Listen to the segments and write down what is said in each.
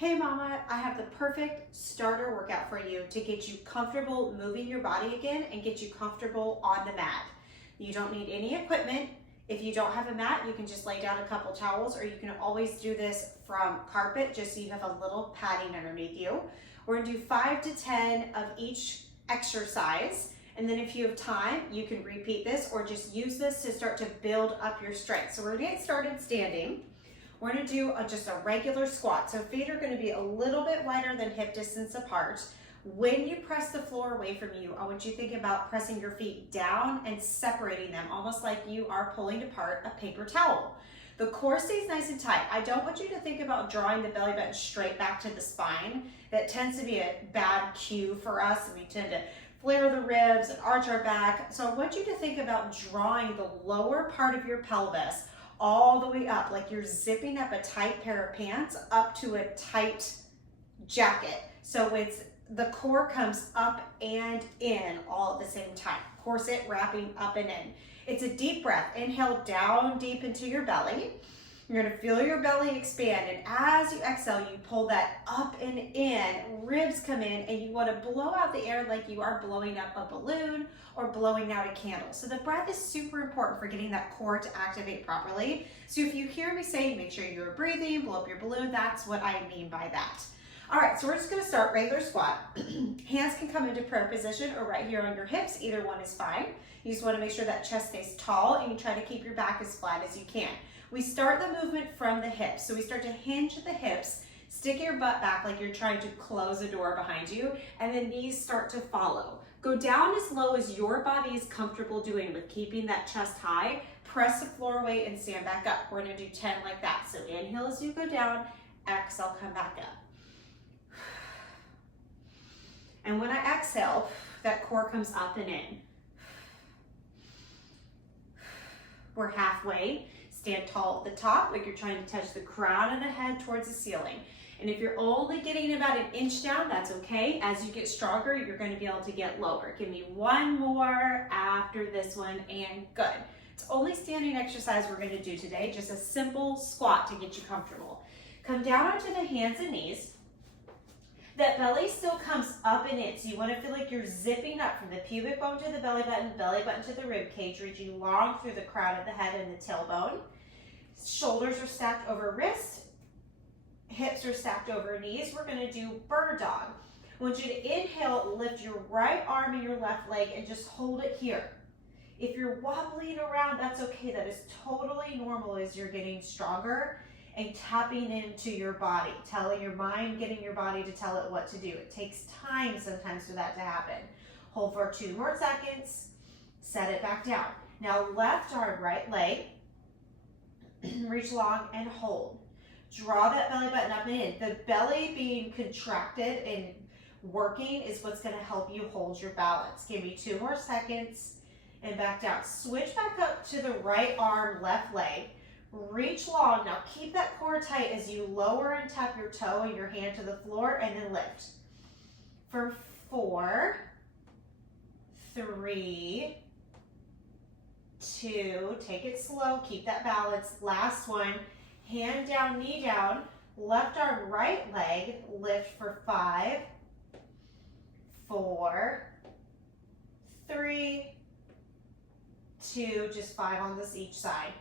Hey mama, I have the perfect starter workout for you to get you comfortable moving your body again and get you comfortable on the mat. You don't need any equipment. If you don't have a mat, you can just lay down a couple towels, or you can always do this from carpet just so you have a little padding underneath you. We're gonna do 5 to 10 of each exercise. And then if you have time, you can repeat this or just use this to start to build up your strength. So we're gonna get started standing. We're gonna do just a regular squat. So feet are gonna be a little bit wider than hip distance apart. When you press the floor away from you, I want you to think about pressing your feet down and separating them, almost like you are pulling apart a paper towel. The core stays nice and tight. I don't want you to think about drawing the belly button straight back to the spine. That tends to be a bad cue for us, and we tend to flare the ribs and arch our back. So I want you to think about drawing the lower part of your pelvis all the way up, like you're zipping up a tight pair of pants up to a tight jacket. So it's the core comes up and in all at the same time. Corset wrapping up and in. It's a deep breath. Inhale down deep into your belly. You're gonna feel your belly expand, and as you exhale, you pull that up and in, ribs come in, and you wanna blow out the air like you are blowing up a balloon or blowing out a candle. So the breath is super important for getting that core to activate properly. So if you hear me say, make sure you're breathing, blow up your balloon, that's what I mean by that. All right, so we're just gonna start regular squat. Hands can come into prayer position or right here on your hips, either one is fine. You just wanna make sure that chest stays tall, and you try to keep your back as flat as you can. We start the movement from the hips. So we start to hinge the hips, stick your butt back like you're trying to close a door behind you, and the knees start to follow. Go down as low as your body is comfortable doing with keeping that chest high. Press the floor away and stand back up. We're gonna do 10 like that. So inhale as you go down, exhale, come back up. And when I exhale, that core comes up and in. We're halfway. Stand tall at the top, like you're trying to touch the crown of the head towards the ceiling. And if you're only getting about an inch down, that's okay. As you get stronger, you're going to be able to get lower. Give me one more after this one, and good. It's only standing exercise we're going to do today, just a simple squat to get you comfortable. Come down onto the hands and knees. That belly still comes up and in, so you want to feel like you're zipping up from the pubic bone to the belly button to the rib cage, reaching long through the crown of the head and the tailbone. Shoulders are stacked over wrists, hips are stacked over knees. We're going to do bird dog. I want you to inhale, lift your right arm and your left leg, and just hold it here. If you're wobbling around, that's okay. That is totally normal as you're getting stronger and tapping into your body, telling your mind, getting your body to tell it what to do. It takes time sometimes for that to happen. Hold for 2 more seconds, set it back down. Now left arm, right leg, reach long and hold. Draw that belly button up and in. The belly being contracted and working is what's gonna help you hold your balance. Give me 2 more seconds and back down. Switch back up to the right arm, left leg. Reach long. Now keep that core tight as you lower and tap your toe and your hand to the floor, and then lift. For 4, 3, 2, take it slow, keep that balance. Last one, hand down, knee down, left arm, right leg, lift for 5, 4, 3, 2, just 5 on this each side.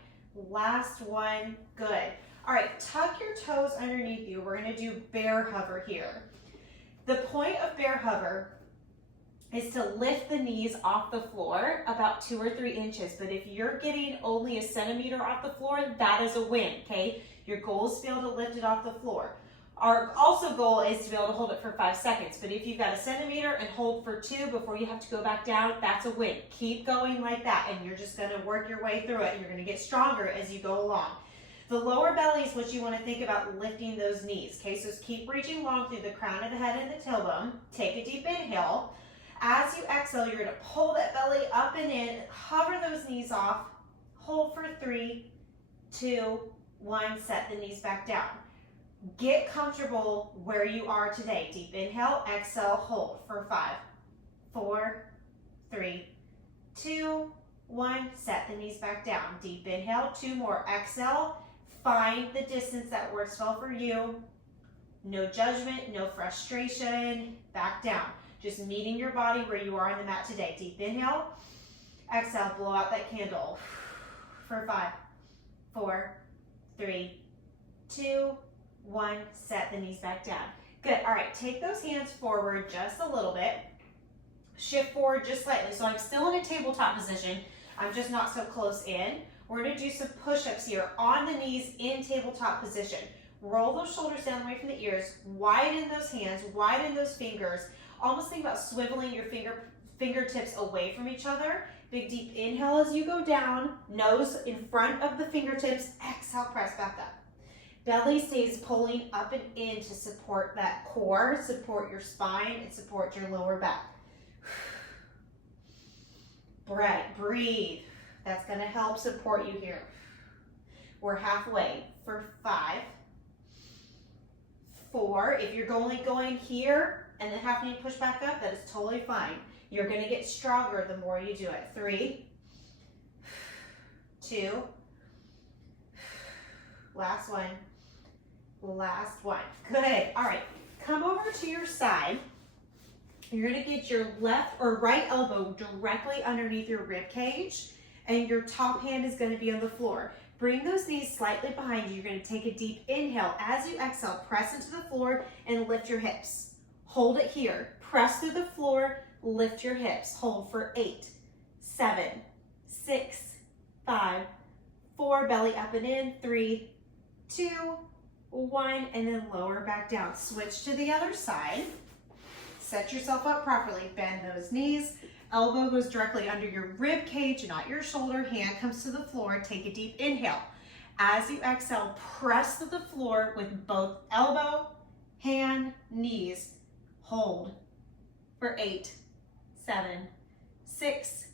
Last one, good. All right, tuck your toes underneath you. We're gonna do bear hover here. The point of bear hover is to lift the knees off the floor about 2 or 3 inches, but if you're getting only a centimeter off the floor, that is a win, okay? Your goal is to be able to lift it off the floor. Our also goal is to be able to hold it for 5 seconds, but if you've got a centimeter and hold for 2 before you have to go back down, that's a win. Keep going like that, and you're just gonna work your way through it, and you're gonna get stronger as you go along. The lower belly is what you wanna think about lifting those knees, okay? So keep reaching long through the crown of the head and the tailbone. Take a deep inhale. As you exhale, you're gonna pull that belly up and in, hover those knees off, hold for 3, 2, 1, set the knees back down. Get comfortable where you are today. Deep inhale, exhale, hold for 5, 4, 3, 2, 1. Set the knees back down. Deep inhale, 2 more. Exhale, find the distance that works well for you. No judgment, no frustration. Back down. Just meeting your body where you are on the mat today. Deep inhale. Exhale, blow out that candle. For 5, 4, 3, 2, 1. Set the knees back down. Good. All right, take those hands forward just a little bit. Shift forward just slightly. So I'm still in a tabletop position. I'm just not so close in. We're going to do some push-ups here on the knees in tabletop position. Roll those shoulders down away from the ears. Widen those hands, widen those fingers. Almost think about swiveling your fingertips away from each other. Big deep inhale as you go down. Nose in front of the fingertips. Exhale, press back up. Belly stays pulling up and in to support that core, support your spine, and support your lower back. Breathe. That's going to help support you here. We're halfway. For 5, 4. If you're only going here and then having to push back up, that is totally fine. You're going to get stronger the more you do it. 3, 2. Last one. Last one. Good. All right. Come over to your side. You're going to get your left or right elbow directly underneath your rib cage, and your top hand is going to be on the floor. Bring those knees slightly behind you. You're going to take a deep inhale. As you exhale, press into the floor and lift your hips. Hold it here. Press through the floor, lift your hips. Hold for 8, 7, 6, 5, 4. Belly up and in. 3, 2, 1, and then lower back down. Switch to the other side. Set yourself up properly. Bend those knees. Elbow goes directly under your rib cage, not your shoulder. Hand comes to the floor. Take a deep inhale. As you exhale, press to the floor with both elbow, hand, knees. Hold for 8, 7, 6,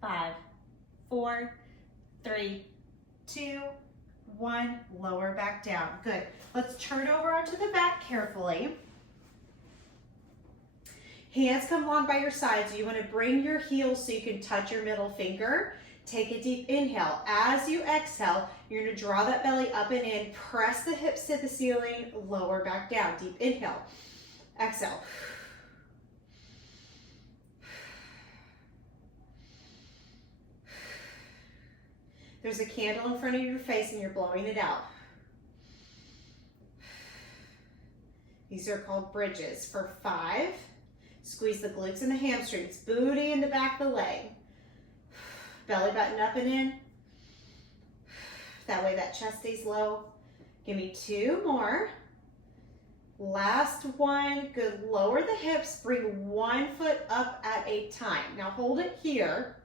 5, 4, 3, 2, 1. Lower back down. Good. Let's turn over onto the back carefully. Hands come along by your sides. You want to bring your heels so you can touch your middle finger. Take a deep inhale. As you exhale, you're going to draw that belly up and in. Press the hips to the ceiling. Lower back down. Deep inhale. Exhale. There's a candle in front of your face and you're blowing it out. These are called bridges. For 5, squeeze the glutes and the hamstrings, booty in the back of the leg. Belly button up and in. That way that chest stays low. Give me 2 more. Last one. Good. Lower the hips. Bring 1 foot up at a time. Now hold it here.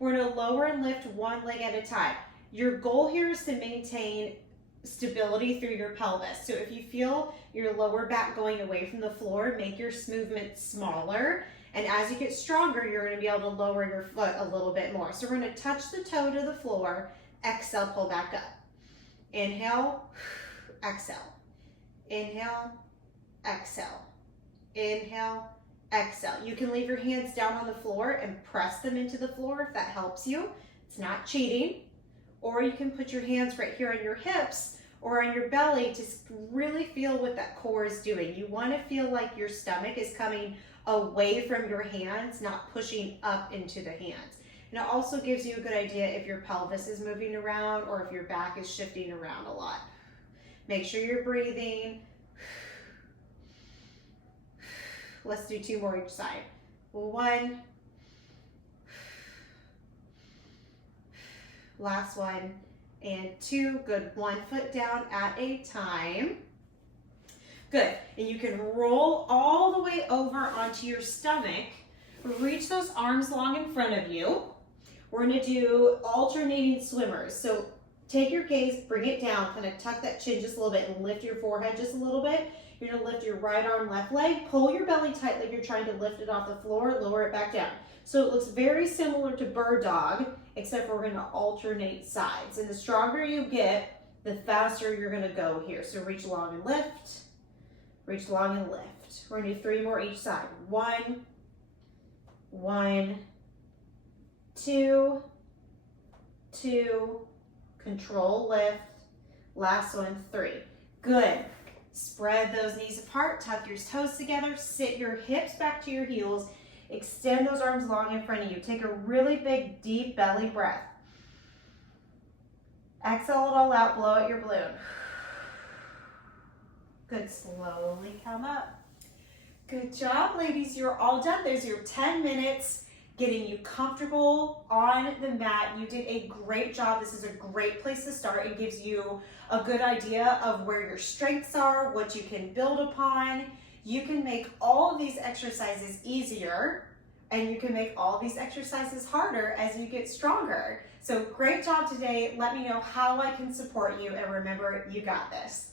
We're going to lower and lift 1 leg at a time. Your goal here is to maintain stability through your pelvis. So if you feel your lower back going away from the floor, make your movement smaller. And as you get stronger, you're going to be able to lower your foot a little bit more. So we're going to touch the toe to the floor. Exhale, pull back up. Inhale, exhale. Inhale, exhale. Inhale, exhale. You can leave your hands down on the floor and press them into the floor if that helps you. It's not cheating. Or you can put your hands right here on your hips or on your belly to really feel what that core is doing. You want to feel like your stomach is coming away from your hands, not pushing up into the hands. And it also gives you a good idea if your pelvis is moving around or if your back is shifting around a lot. Make sure you're breathing. Let's do 2 more each side. 1. Last one. And 2. Good. 1 foot down at a time. Good. And you can roll all the way over onto your stomach. Reach those arms long in front of you. We're going to do alternating swimmers. So take your gaze, bring it down, kind of tuck that chin just a little bit and lift your forehead just a little bit. You're going to lift your right arm, left leg, pull your belly tight like you're trying to lift it off the floor, lower it back down. So it looks very similar to bird dog, except we're going to alternate sides. And the stronger you get, the faster you're going to go here. So reach long and lift, reach long and lift. We're going to do 3 more each side. 1, 1, 2, 2, control lift. Last one, 3. Good. Spread those knees apart, tuck your toes together, sit your hips back to your heels, extend those arms long in front of you. Take a really big, deep belly breath. Exhale it all out, blow out your balloon. Good, slowly come up. Good job, ladies, you're all done. There's your 10 minutes getting you comfortable on the mat. You did a great job. This is a great place to start. It gives you a good idea of where your strengths are, what you can build upon. You can make all of these exercises easier, and you can make all of these exercises harder as you get stronger. So great job today. Let me know how I can support you, and remember, you got this.